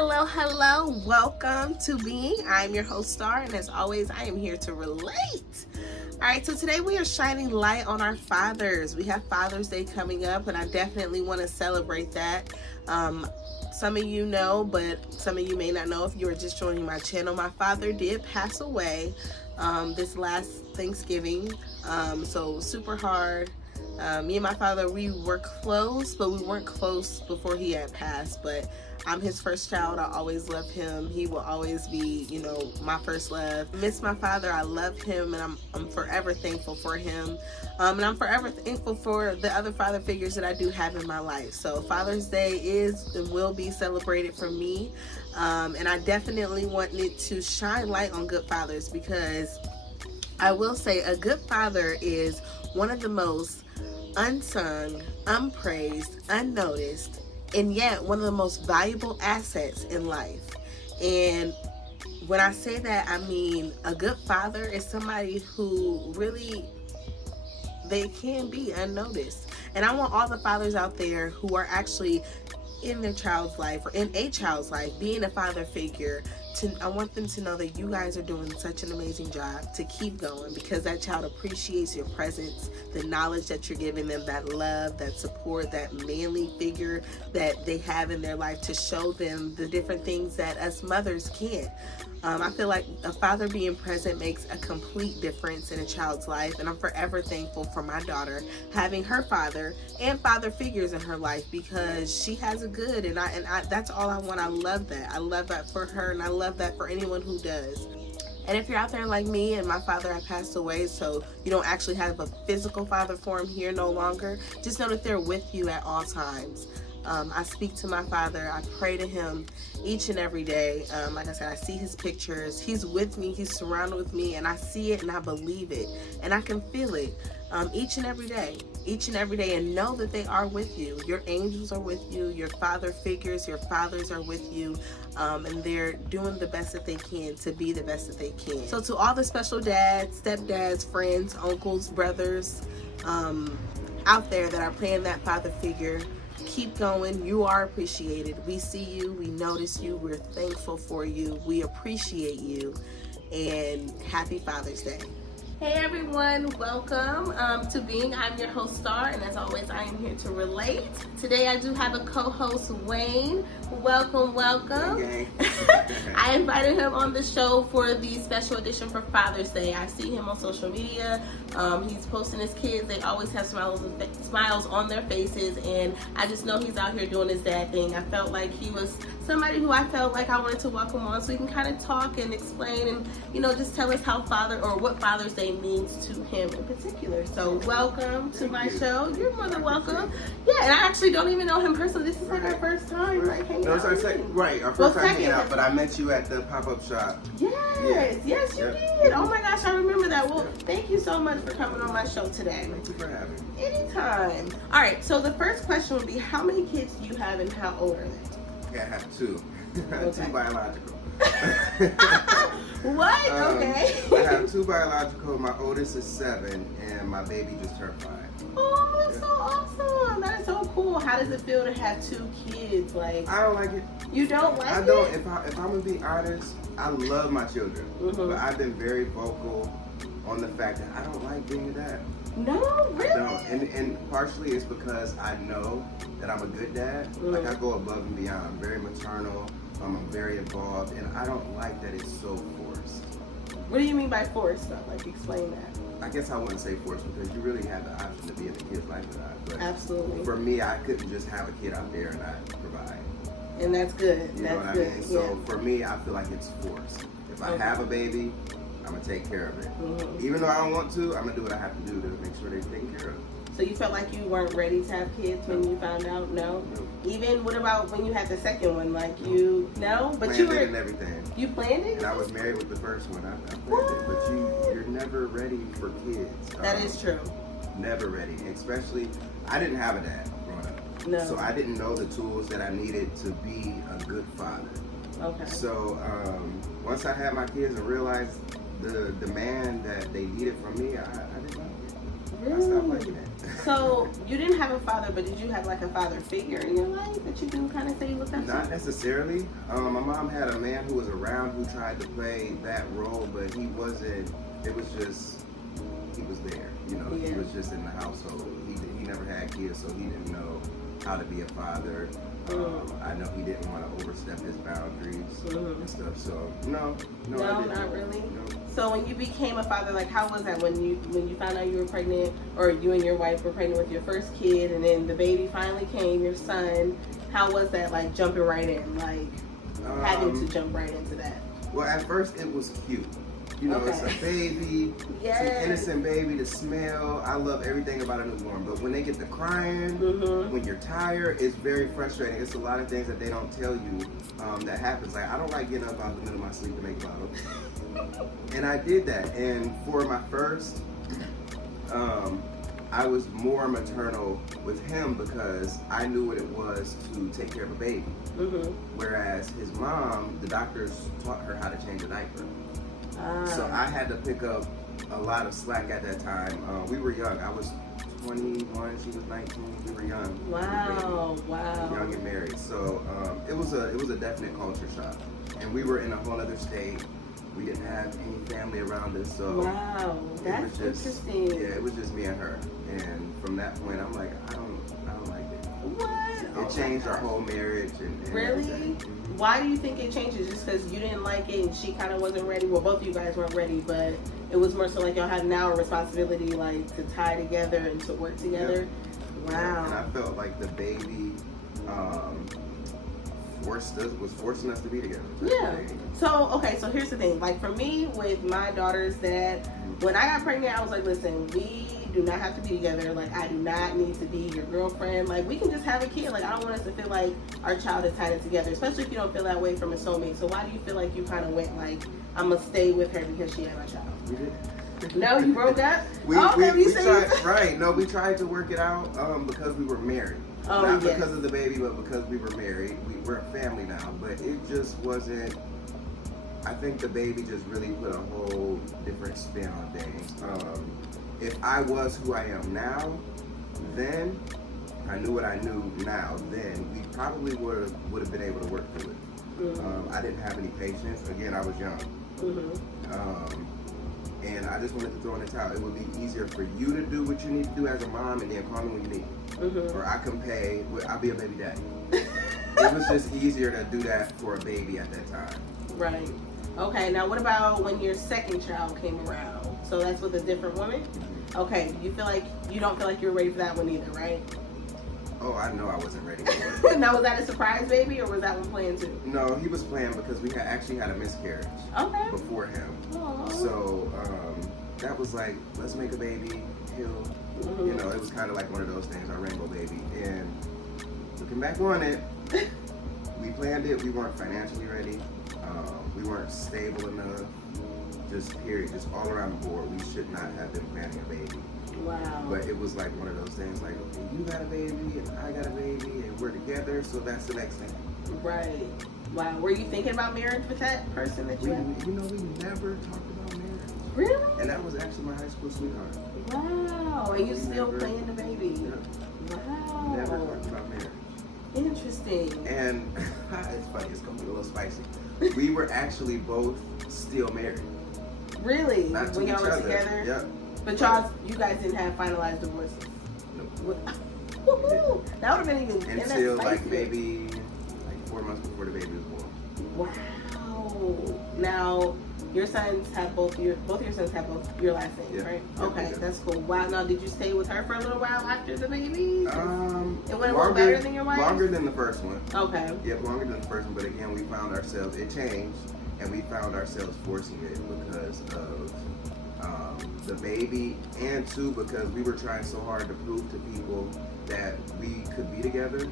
Hello, hello. Welcome to Being. I'm your host, Starr, and as always, I am here to relate. All right, so today we are shining light on our fathers. We have Father's Day coming up, and I definitely want to celebrate that. Some of you know, but some of you may not know if you are just joining my channel. My father did pass away this last Thanksgiving, so super hard. Me and my father, we were close, but we weren't close before he had passed. But I'm his first child. I always loved him. He will always be, my first love. I miss my father. I love him, and I'm forever thankful for him. And I'm forever thankful for the other father figures that I do have in my life. So Father's Day is and will be celebrated for me. And I definitely wanted to shine light on good fathers, because I will say a good father is one of the most unsung, unpraised, unnoticed, and yet one of the most valuable assets in life. And when I say that, I mean a good father is somebody who really, they can be unnoticed. And I want all the fathers out there who are actually in their child's life or in a child's life being a father figure, I want them to know that you guys are doing such an amazing job, to keep going, because that child appreciates your presence, the knowledge that you're giving them, that love, that support, that manly figure that they have in their life to show them the different things that us mothers can't. I feel like a father being present makes a complete difference in a child's life, and I'm forever thankful for my daughter having her father and father figures in her life, because she has a good, and I that's all I want. I love that. I love that for her, and I love that for anyone who does. And if you're out there like me and my father had passed away, so you don't actually have a physical father form here no longer, just know that they're with you at all times. I speak to my father. I pray to him each and every day. Like I said, I see his pictures. He's with me. He's surrounded with me, and I see it and I believe it, and I can feel it each and every day, and know that they are with you. Your angels are with you. Your father figures, your fathers are with you, and they're doing the best that they can to be the best that they can. So to all the special dads, stepdads, friends, uncles, brothers out there that are playing that father figure, keep going. You are appreciated. We see you. We notice you. We're thankful for you. We appreciate you. And happy Father's Day. Hey everyone, welcome to Being. I'm your host, Starr, and as always, I am here to relate. Today I do have a co-host, Wayne. Welcome, welcome. Okay. I invited him on the show for the special edition for Father's Day. I see him on social media. He's posting his kids. They always have smiles on their faces, and I just know he's out here doing his dad thing. I felt like he was somebody who I felt like I wanted to welcome on, so he can kind of talk and explain and, just tell us how what Father's Day means to him in particular. So welcome to my show. You're more than welcome. Yeah, and I actually don't even know him personally. This is like our first time hanging out. Our first time hanging out, but I met you at the pop-up shop. Yes, yes you did. Oh my gosh, I remember that. Well, thank you so much for coming on my show today. Thank you for having me. Anytime. All right, so the first question would be, how many kids do you have and how old are they? Okay, I have two. Okay. Two biological. What? Okay. I have two biological. My oldest is 7, and my baby just turned 5. Oh, that's so awesome. That is so cool. How does it feel to have 2 kids? Like, I don't like it. You don't like it? I don't. If I'm gonna be honest, I love my children, but I've been very vocal on the fact that I don't like being a dad. No, really? I don't. And partially it's because I know that I'm a good dad. Like, I go above and beyond. I'm very maternal. I'm very involved, and I don't like that it's so forced. What do you mean by forced, though? Like, explain that. I guess I wouldn't say forced, because you really have the option to be in a kid's life or not. But absolutely. For me, I couldn't just have a kid out there and not provide. And that's good. You know what I mean? So for me, I feel like it's forced. If I have a baby, I'm going to take care of it. Even though I don't want to, I'm going to do what I have to do to make sure they're taken care of. So you felt like you weren't ready to have kids when you found out? No? Even, what about when you had the second one? Like, you, no? But planned you were, it and everything. You planned it? And I was married with the first one. I planned it. But you're never ready for kids. That is true. Never ready. Especially, I didn't have a dad growing up. No. So I didn't know the tools that I needed to be a good father. Okay. So once I had my kids and realized the demand that they needed from me, I didn't like it. Really? I stopped liking it. So you didn't have a father, but did you have like a father figure in your life that you can kind of say you looked up to? Not necessarily. My mom had a man who was around who tried to play that role, but he wasn't. It was just he was there. You know, Yeah. he was just in the household. He never had kids, so he didn't know how to be a father. I know he didn't want to overstep his boundaries and stuff. So no, I didn't. Not really. No. So when you became a father, like how was that when you found out you were pregnant, or you and your wife were pregnant with your first kid, and then the baby finally came, your son? How was that, like jumping right in, like having to jump right into that? Well, at first it was cute. You know, it's a baby, Yes. it's an innocent baby, the smell. I love everything about a newborn. But when they get to crying, when you're tired, it's very frustrating. It's a lot of things that they don't tell you that happens. Like, I don't like getting up out of the middle of my sleep to make a bottle. And I did that. And for my first, I was more maternal with him because I knew what it was to take care of a baby. Whereas his mom, the doctors taught her how to change a diaper. So I had to pick up a lot of slack at that time. We were young. I was 21, she was 19. We were young. Wow. Young and married. So it was a definite culture shock. And we were in a whole other state. We didn't have any family around us. So wow, that's interesting. Yeah, it was just me and her. And from that point, I'm like, I don't like it. What? It changed our whole marriage. And really? everything. Why do you think it changes? Just because you didn't like it and she kind of wasn't ready? Well, both of you guys weren't ready, but it was more so like y'all had now a responsibility, like to tie together and to work together. Yeah. Wow. And I felt like the baby was forcing us to be together. Yeah. So, okay, so here's the thing. Like for me, with my daughter's dad, when I got pregnant, I was like, listen, we do not have to be together. Like, I do not need to be your girlfriend. Like, we can just have a kid. Like, I don't want us to feel like our child is tied in together, especially if you don't feel that way from a soulmate. So why do you feel like you kind of went like, I'm going to stay with her because she had my child? We did. No, you broke up? We tried, right. No, we tried to work it out because we were married. Oh, Not yes. because of the baby, but because we were married. We're a family now, but it just wasn't. I think the baby just really put a whole different spin on things. If I was who I am now, then I knew what I knew now, then we probably would have been able to work through it. I didn't have any patience. Again, I was young. And I just wanted to throw in the towel. It would be easier for you to do what you need to do as a mom and then call me when you need. Or I can pay, I'll be a baby daddy. It was just easier to do that for a baby at that time. Right. Okay, now what about when your second child came around? So that's with a different woman? Okay, you don't feel like you were ready for that one either, right? Oh, I know I wasn't ready for it. Now, was that a surprise baby, or was that one planned too? No, he was planned because we actually had a miscarriage before him. Aww. So that was like, let's make a baby, he'll, you know, it was kind of like one of those things, our rainbow baby. And looking back on it, we planned it, we weren't financially ready, we weren't stable enough, just all around the board, we should not have been planning a baby. Wow. But it was like one of those things like, okay, you got a baby and I got a baby and we're together, so that's the next thing. Right. Wow. Were you thinking about marriage with that person that you had? You know, we never talked about marriage. Really? And that was actually my high school sweetheart. Wow. And you still playing the baby? Yeah. Wow. Never talked about marriage. Interesting. And it's funny, it's gonna be a little spicy. We were actually both still married. Really? Not to when y'all each were other. together? Yep. But you guys didn't have finalized divorces? Nope. Woohoo! That would have been even until like maybe like 4 months before the baby was born. Wow. Now your sons have both your sons have both your last names, right? Yeah, okay, that's cool. Wow. Now, did you stay with her for a little while after the baby? It went a little Longer, better than your wife. longer than the first one. Okay. Yeah, longer than the first one. But again, we found ourselves. It changed, and we found ourselves forcing it because of the baby, and two, because we were trying so hard to prove to people that we could be together,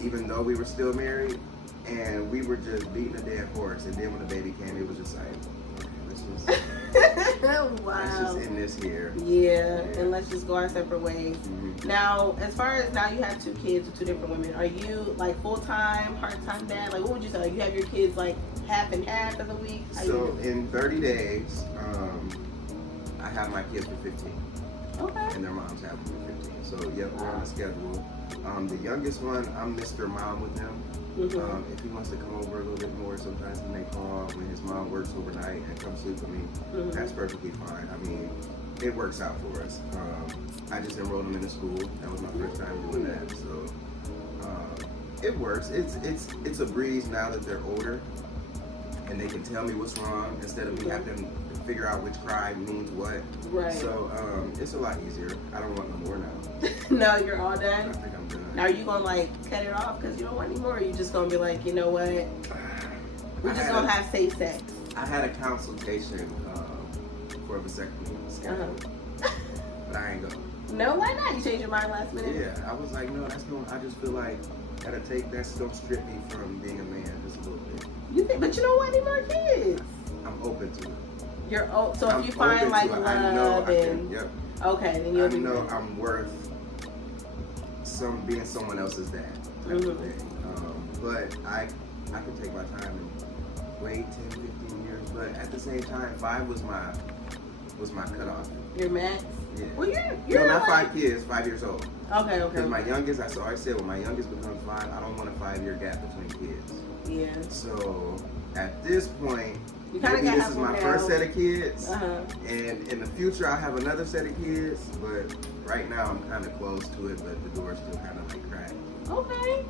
even though we were still married, and we were just beating a dead horse. And then when the baby came, it was just like, okay, wow. let's just end this here. Yeah, and let's just go our separate ways. Now, as far as now, you have 2 kids with 2 different women. Are you like full-time, part-time dad? Like, what would you say? Like, you have your kids like half and half of the week? So in 30 days, I have my kids for 15. Okay. And their moms have them for 15. So, yeah, we're on a schedule. The youngest one, I'm Mr. Mom with him. Mm-hmm. If he wants to come over a little bit more, sometimes he may call when his mom works overnight and come sleep with me. Mm-hmm. That's perfectly fine. I mean, it works out for us. I just enrolled him in the school. That was my first time doing that. So it works. It's a breeze now that they're older and they can tell me what's wrong instead of me having to figure out which cry means what. Right. So it's a lot easier. I don't want no more now. No, you're all I done? think I'm done. Are you going to like cut it off because you don't want any more? Or are you just going to be like, you know what? We're just going to have safe sex. I had a consultation for a vasectomy scheduled, but I ain't going. No, why not? You changed your mind last minute? Yeah, I was like, no, that's no. I just feel like that's gonna strip me from being a man just a little bit. You think? But you don't want any more kids. I'm open to it. You're so I'm if you find like open to it. love I know I and can, yep. okay, then you'll I be know good. I'm worth being someone else's dad type of thing. But I can take my time and wait 10, 15 years. But at the same time, 5 was my cutoff. Your max? Yeah. Well, you're no, not like, 5 kids, 5 years old. Okay. Because my youngest, I always said when my youngest becomes 5, I don't want a 5-year gap between kids. Yeah. So at this point, You maybe got this is my first set of kids, Uh-huh. and in the future I'll have another set of kids. But right now I'm kind of close to it, but the door's still kind of like cracked. Okay.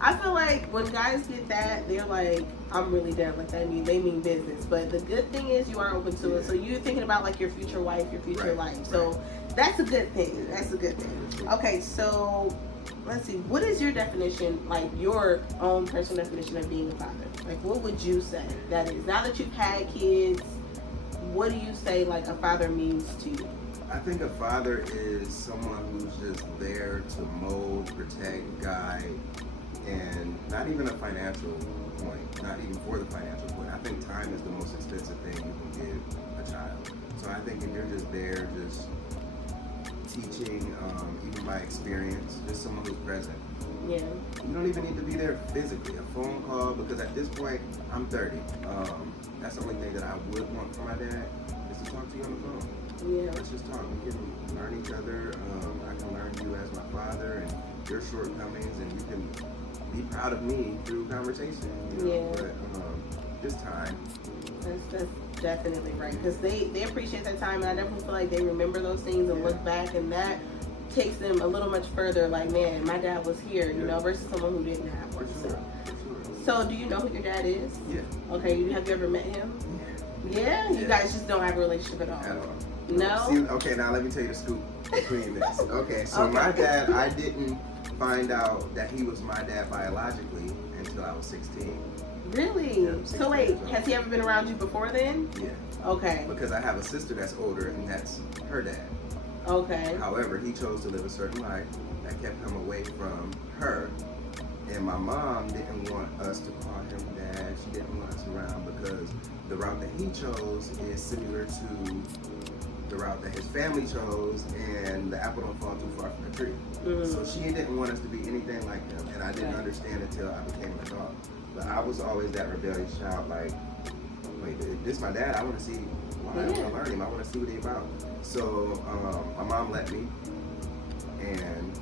I feel like when guys get that, they're like, I'm really done. Like they mean business. But the good thing is you are open to it. So you're thinking about like your future wife, your future life. So that's a good thing. That's a good thing. Okay, so let's see. What is your definition, like your own personal definition of being a father? Like what would you say that is? Now that you've had kids, what do you say like a father means to you? I think a father is someone who's just there to mold, protect, guide, and not even a financial point, not even for the financial point. I think time is the most expensive thing you can give a child. So I think if you're just there, just teaching, even by experience, just someone who's present. Yeah. You don't even need to be there physically. A phone call, because at this point, I'm 30. That's the only thing that I would want from my dad is to talk to you on the phone. Yeah. Let's just talk. We can learn each other. I can learn you as my father and your shortcomings, and you can be proud of me through conversation. You know? Yeah. But just time. That's definitely right, because they appreciate that time, and I definitely feel like they remember those things and look back, and that takes them a little much further. Like, man, my dad was here, you know, versus someone who didn't have one. For sure. So, do you know who your dad is? Yeah. Okay, have you ever met him? Yeah. You guys just don't have a relationship at all. At all. No. See, okay, now let me tell you the scoop between this. Okay, so my dad, I didn't find out that he was my dad biologically until I was 16. Really? Yeah, So wait, has he ever been around you before then? Yeah. Okay. Because I have a sister that's older, and that's her dad. Okay. However, he chose to live a certain life that kept him away from her. And my mom didn't want us to call him dad. She didn't want us around because the route that he chose is similar to the route that his family chose, and the apple don't fall too far from the tree. Mm-hmm. So she didn't want us to be anything like him, and I didn't understand until I became an adult. But I was always that rebellious child, like, wait, this is my dad, I want to see why, I want to learn him, I want to see what he's about. So my mom let me, and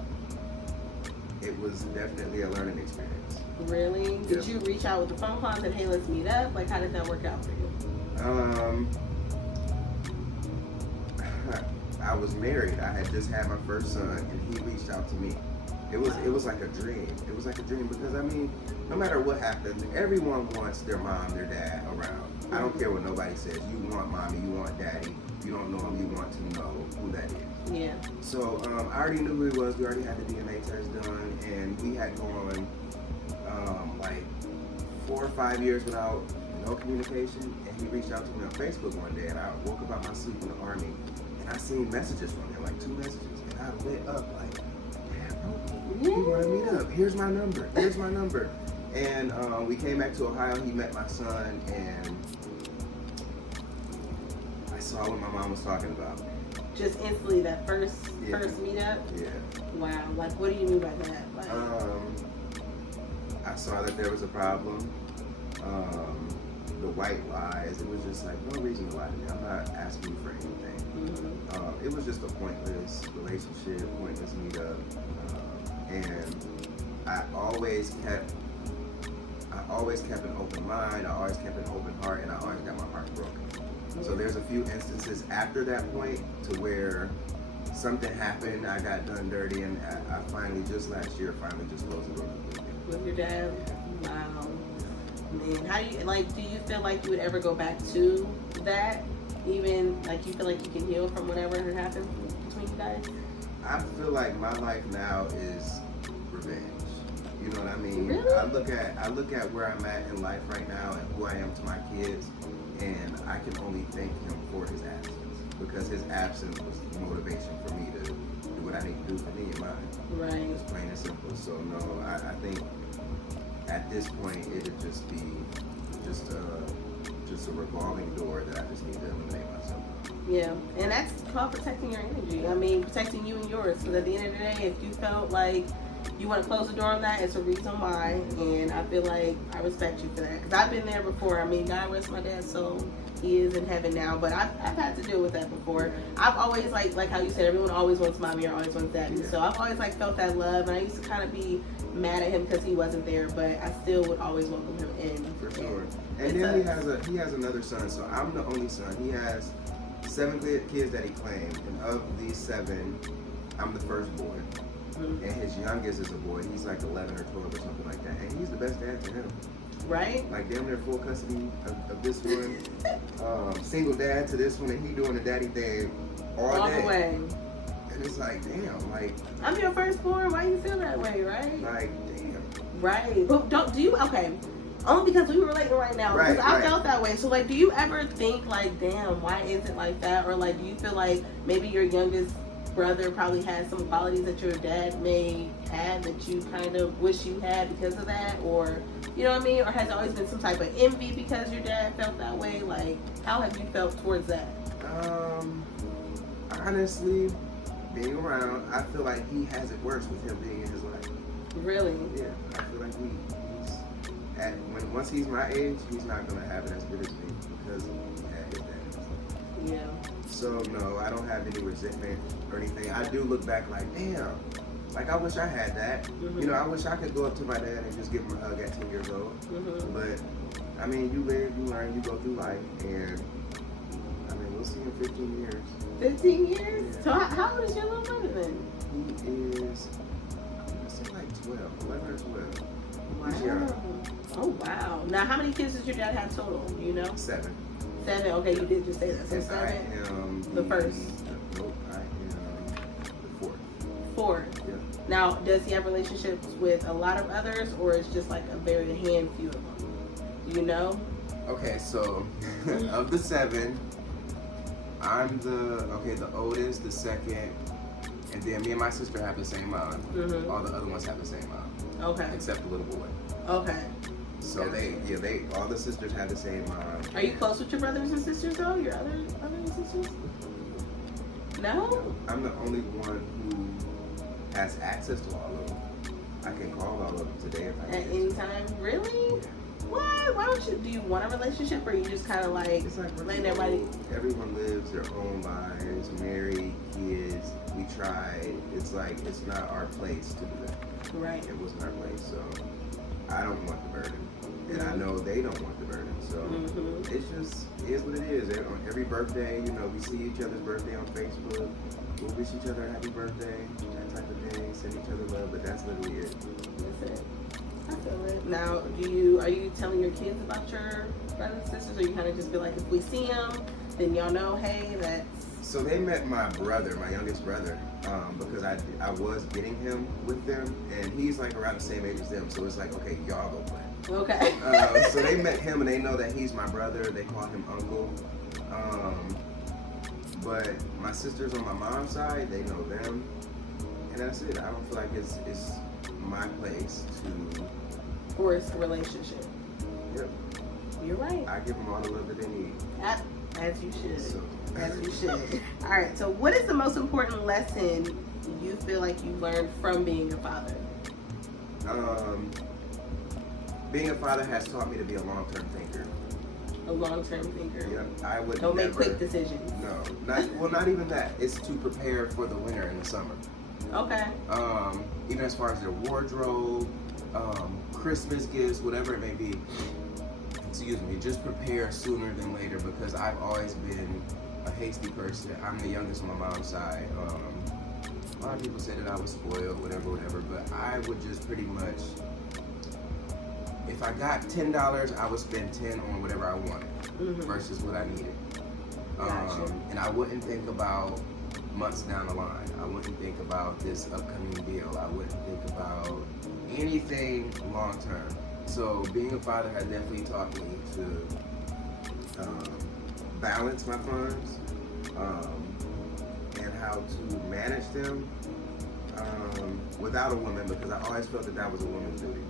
it was definitely a learning experience. Really? Did you reach out with the phone call and said, hey, let's meet up? Like, how did that work out for you? I was married. I had just had my first son, and he reached out to me. It was like a dream. It was like a dream because, I mean, no matter what happens, everyone wants their mom, their dad around. I don't care what nobody says. You want mommy, you want daddy. You don't know him, you want to know who that is. Yeah. So I already knew who he was. We already had the DNA test done, and we had gone like 4 or 5 years without no communication. And he reached out to me on Facebook one day, and I woke up out my sleep in the Army, and I seen messages from him, like 2 messages, and I lit up like, we want to meet up. Here's my number. Here's my number. And we came back to Ohio. He met my son, and I saw what my mom was talking about. Just instantly, that first meetup? Yeah. Wow. Like, what do you mean by that? Like, I saw that there was a problem. the white lies. It was just like no reason to lie to me. I'm not asking you for anything. It was just a pointless relationship, pointless meetup, and I always kept an open mind. I always kept an open heart, and I always got my heart broken. So there's a few instances after that point to where something happened, I got done dirty, and I finally, just last year, just closed the door. With your dad? Wow. Man, how do you feel like you would ever go back to that? Even, like, you feel like you can heal from whatever had happened between you guys? I feel like my life now is revenge. You know what I mean? Really? I look at where I'm at in life right now and who I am to my kids, and I can only thank him for his absence, because his absence was the motivation for me to do what I need to do for me and mine. Right. It's plain and simple. So no, I think at this point it'd just be just a revolving door that I just need to eliminate myself. Yeah, and that's called protecting your energy. I mean, protecting you and yours. Because at the end of the day, if you felt like you want to close the door on that, it's a reason why. And I feel like I respect you for that. Because I've been there before. I mean, God rest my dad's soul. He is in heaven now. But I've had to deal with that before. I've always, like how you said, everyone always wants mommy or always wants daddy. Yeah. So I've always, felt that love. And I used to kind of be mad at him because he wasn't there. But I still would always welcome him in. For sure. And then he has another son. So I'm the only son. He has 7 kids that he claimed, and of these 7, I'm the firstborn. And his youngest is a boy. He's like 11 or 12 or something like that. And he's the best dad to him. Right? Like damn near full custody of this one. Single dad to this one, and he doing the daddy thing all day. The way. And it's like, damn, like I'm your firstborn. Why you feel that way, right? Like, damn. Right. But okay. Only because we were relating right now. Because I felt that way. So, do you ever think, damn, why is it like that? Or, do you feel like maybe your youngest brother probably has some qualities that your dad may have that you kind of wish you had because of that? Or, you know what I mean? Or has there always been some type of envy because your dad felt that way? How have you felt towards that? Honestly, being around, I feel like he has it worse with him being in his life. Really? Yeah. I feel like once he's my age, he's not gonna have it as good as me because he had his dad. Yeah. So no, I don't have any resentment or anything. I do look back like, damn, I wish I had that. You know, I wish I could go up to my dad and just give him a hug at 10 years old. But I mean, you live, you learn, you go through life, and I mean, we'll see in 15 years. 15 years? Yeah. So how old is your little brother then? He is, I say 12, 11 or 12. Wow. Oh, wow. Now, how many kids does your dad have total? Do you know? 7. 7? Okay, you did just say that. So and 7? I am the first? Nope, I am the 4th. 4? Yeah. Now, does he have relationships with a lot of others, or it's just a very handful of them? Do you know? Okay, so of the 7, I'm the oldest, the second, and then me and my sister have the same mom. All the other ones have the same mom. Okay. Except the little boy. Okay. So they all the sisters have the same mom. Are you close with your brothers and sisters though? Your other sisters? No? I'm the only one who has access to all of them. I can call all of them today if I at any time. Really? Yeah. What? Why don't you? Do you want a relationship, or you just kind of it's letting everybody? Everyone lives their own lives, married, kids. We tried. It's it's not our place to do that. Right. It wasn't our place, so I don't want the burden, and I know they don't want the burden. So it's just is what it is. On every birthday, we see each other's birthday on Facebook. We'll wish each other a happy birthday, that type of thing. Send each other love, but that's literally it. That's it. I feel it. Now, are you telling your kids about your brothers and sisters, or you kind of just feel like if we see them, then y'all know, hey, that's. So they met my brother, my youngest brother, because I was getting him with them, and he's around the same age as them. So it's okay, y'all go play. Okay. So they met him, and they know that he's my brother. They call him uncle. But my sisters on my mom's side, they know them, and that's it. I don't feel like it's my place to force a relationship. Yep. You're right. I give them all the love that they need. As you should. As you should. All right. So, what is the most important lesson you feel like you learned from being a father? Being a father has taught me to be a long-term thinker. A long-term thinker. Yep, I would Don't never, make quick decisions. No, not even that. It's to prepare for the winter and the summer. Okay. Even as far as their wardrobe, Christmas gifts, whatever it may be. Excuse me. Just prepare sooner than later, because I've always been a hasty person. I'm the youngest on my mom's side. A lot of people say that I was spoiled, whatever, but I would just pretty much, if I got $10, I would spend 10 on whatever I wanted versus what I needed. Gotcha. And I wouldn't think about months down the line. I wouldn't think about this upcoming deal. I wouldn't think about anything long term. So being a father has definitely taught me to balance my funds and how to manage them without a woman, because I always felt that was a woman's duty.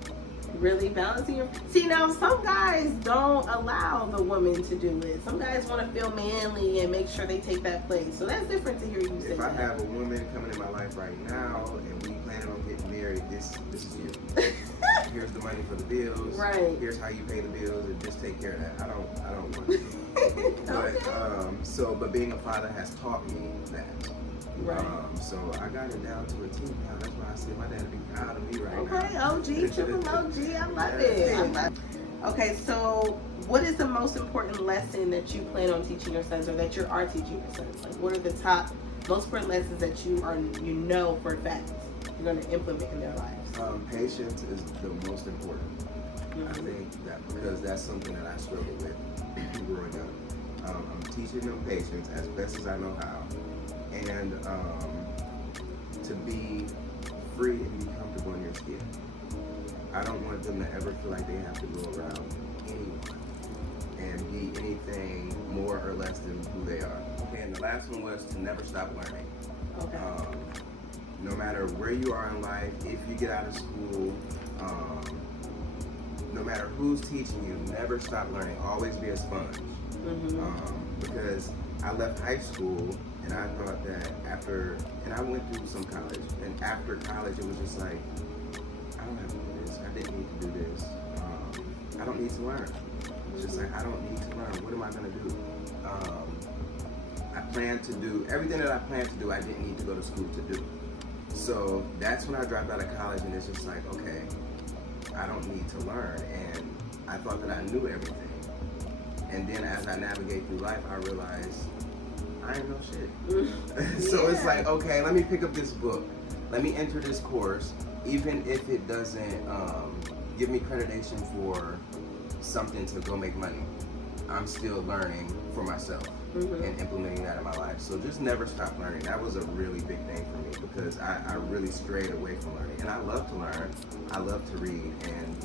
Really balancing your... See, now some guys don't allow the woman to do it. Some guys want to feel manly and make sure they take that place. So that's different to hear you say If that. I have a woman coming in my life right now and we planning on getting married, this is you. Here's the money for the bills. Right. Here's how you pay the bills, and just take care of that. I don't want to. Okay. But being a father has taught me that. Right. So I got it down to a T now. That's why I say my dad would be proud of me right now. Okay, OG, triple OG, I love it. Okay, so what is the most important lesson that you plan on teaching your sons, or that you are teaching your sons? Like, what are the top, most important lessons that you know for a fact you're going to implement in their lives? Patience is the most important. I think that because that's something that I struggled with growing up. I'm teaching them patience as best as I know how, and to be free and be comfortable in your skin. I don't want them to ever feel like they have to go around anyone and be anything more or less than who they are. And the last one was to never stop learning. Okay. No matter where you are in life, if you get out of school, no matter who's teaching you, never stop learning. Always be a sponge. Because I left high school and I thought that and I went through some college, and after college it was just like, I don't have to do this. I didn't need to do this. I don't need to learn. It's just like, I don't need to learn. What am I going to do? I planned to do everything that I planned to do. I didn't need to go to school to do. So that's when I dropped out of college, and it's just like, okay, I don't need to learn. And I thought that I knew everything. And then as I navigate through life, I realized I ain't no shit. So it's like, okay, let me pick up this book. Let me enter this course, even if it doesn't give me accreditation for something to go make money. I'm still learning for myself and implementing that in my life. So just never stop learning. That was a really big thing for me, because I really strayed away from learning. And I love to learn. I love to read. And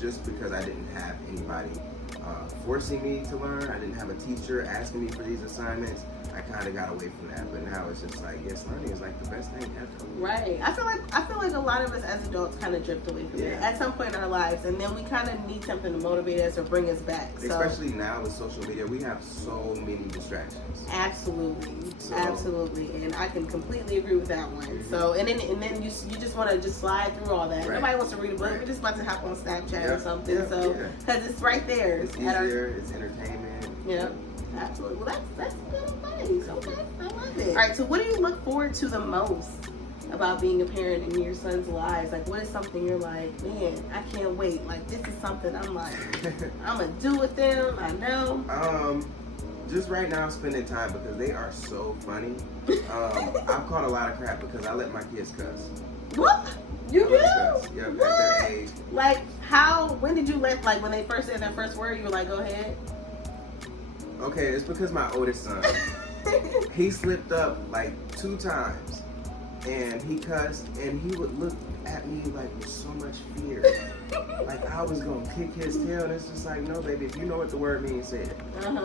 just because I didn't have anybody forcing me to learn, I didn't have a teacher asking me for these assignments, I kind of got away from that. But now it's just like, yes, learning is like the best thing ever. Right. I feel like a lot of us as adults kind of drift away from it at some point in our lives, and then we kind of need something to motivate us or bring us back. So, especially now with social media, we have so many distractions. Absolutely, and I can completely agree with that one. So, and then you just want to just slide through all that. Nobody wants to read a book. We're just about to hop on Snapchat or something. Because it's right there. It's easier. It's entertainment. Yeah. Absolutely. Well, that's good advice. Okay, I love it. All right. So, what do you look forward to the most about being a parent in your son's lives? Like, what is something you're like, man, I can't wait. Like, this is something I'm like, I'm gonna do with them. I know. Just right now, spending time, because they are so funny. I've caught a lot of crap because I let my kids cuss. What? You do? Yep, what? at their age. Like, how? When did you let? Like, when they first said that first word, you were like, go ahead. Okay, it's because my oldest son, he slipped up like 2 times, and he cussed, and he would look at me like with so much fear, like I was gonna kick his tail. And it's just like, no, baby, if you know what the word means, say it.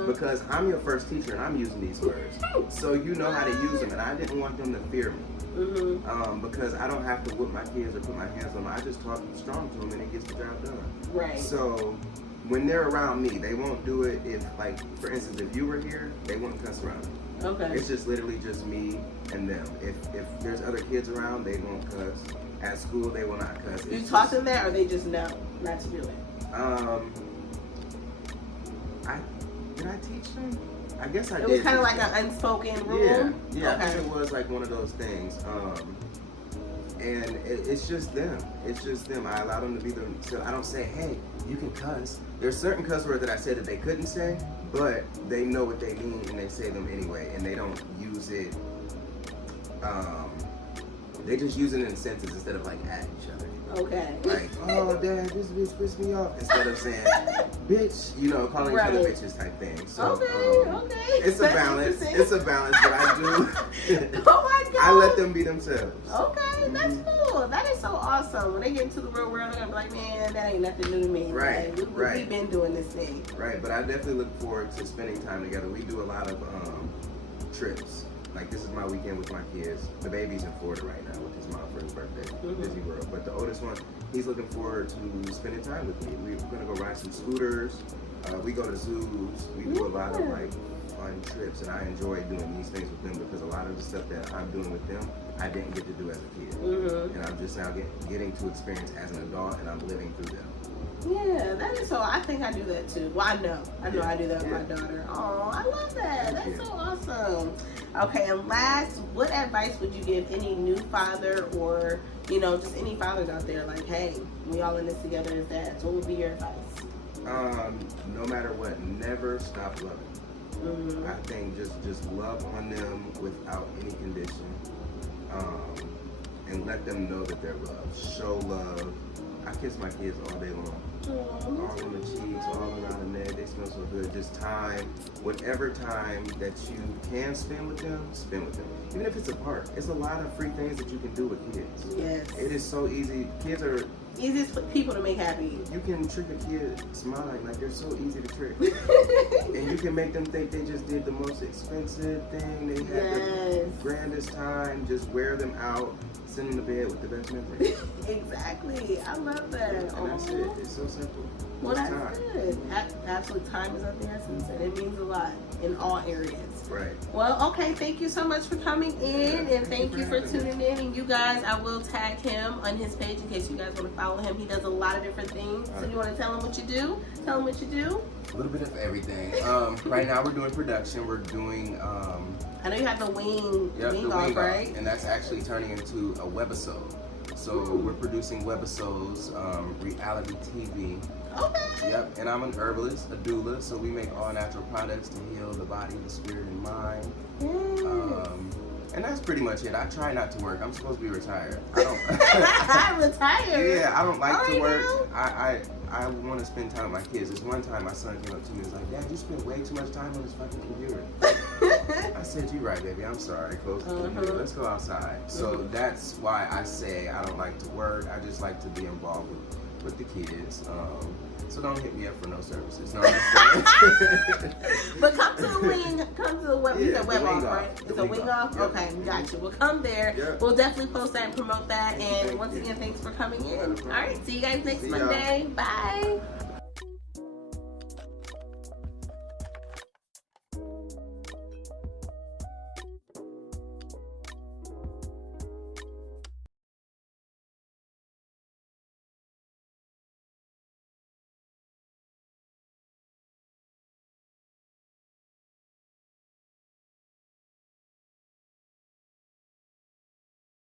Because I'm your first teacher, and I'm using these words, so you know how to use them. And I didn't want them to fear me, because I don't have to whip my kids or put my hands on them. I just talk strong to them, and it gets the job done. Right. So when they're around me, they won't do it. If, like, for instance, if you were here, they wouldn't cuss around me. Okay. It's just literally just me and them. If there's other kids around, they won't cuss. At school, they will not cuss. You taught them that, or they just know not to do it? Did I teach them? I guess I did. It was kind of teach like them. an unspoken rule. Yeah, Okay. I think it was like one of those things. And it's just them. It's just them. I allow them to be themselves. I don't say, hey, you can cuss. There's certain cuss words that I said that they couldn't say, but they know what they mean and they say them anyway, and they don't use it. They just use it in sentences instead of like at each other. Okay. Like, oh, dad, this bitch pissed me off. Instead of saying, bitch, you know, calling each other bitches type thing. So, okay. It's a balance. It's a balance, but I do. Oh my God. I let them be themselves. Okay, that's cool. That is so awesome. When they get into the real world, they're gonna be like, man, that ain't nothing new to me. Right, Like, right. We've been doing this thing. Right, but I definitely look forward to spending time together. We do a lot of trips. Like, this is my weekend with my kids. The baby's in Florida right now with his mom for his birthday. Disney World. But the oldest one, he's looking forward to spending time with me. We're gonna go ride some scooters. We go to zoos. We do a lot of like fun trips, and I enjoy doing these things with them because a lot of the stuff that I'm doing with them, I didn't get to do as a kid, and I'm just now getting to experience as an adult, and I'm living through them. Yeah, that is so. I think I do that too. Well, I know I do that with my daughter. Oh, I love that. That's so awesome. Okay, and last, what advice would you give any new father or, you know, just any fathers out there? Like, hey, we all in this together as dads. What would be your advice? No matter what, never stop loving. I think just love on them without any condition, and let them know that they're loved. Show love. I kiss my kids all day long. All on the cheeks, all around the neck. They smell so good. Just time, whatever time that you can spend with them, spend with them. Even if it's a park, it's a lot of free things that you can do with kids. Yes. It is so easy. Kids are easiest for people to make happy. You can trick a kid smiling, like they're so easy to trick. And you can make them think they just did the most expensive thing. They had the grandest time. Just wear them out, send them to bed with the best memories. Exactly. I love that. And that's it. It's so simple. Well, that's good. Absolute time is of the essence, and it means a lot in all areas. Right. Well, okay. Thank you so much for coming in, and thank you for tuning in. And you guys, I will tag him on his page in case you guys want to follow him. He does a lot of different things. So you want to tell him what you do? Tell him what you do. A little bit of everything. Right now we're doing production. We're doing. I know you have the wing off, right? And that's actually turning into a webisode. So we're producing webisodes, reality TV. Okay. Yep, and I'm an herbalist, a doula, so we make all natural products to heal the body, the spirit, and mind. And that's pretty much it. I try not to work. I'm supposed to be retired. I don't. Retired? Yeah, I don't like to work. I want to spend time with my kids. This one time my son came up to me and was like, Dad, you spend way too much time on this fucking computer. I said, you're right, baby. I'm sorry. Close the computer. Let's go outside. So that's why I say I don't like to work. I just like to be involved with the kids. So don't hit me up for no services. No, but come to the wing. Come to the web. Yeah, web off, right? It's a wing off. Yep. Okay, got you. We'll come there. Yep. We'll definitely post that and promote that. And once again, thanks for coming in. All right, see you guys next Monday. Bye.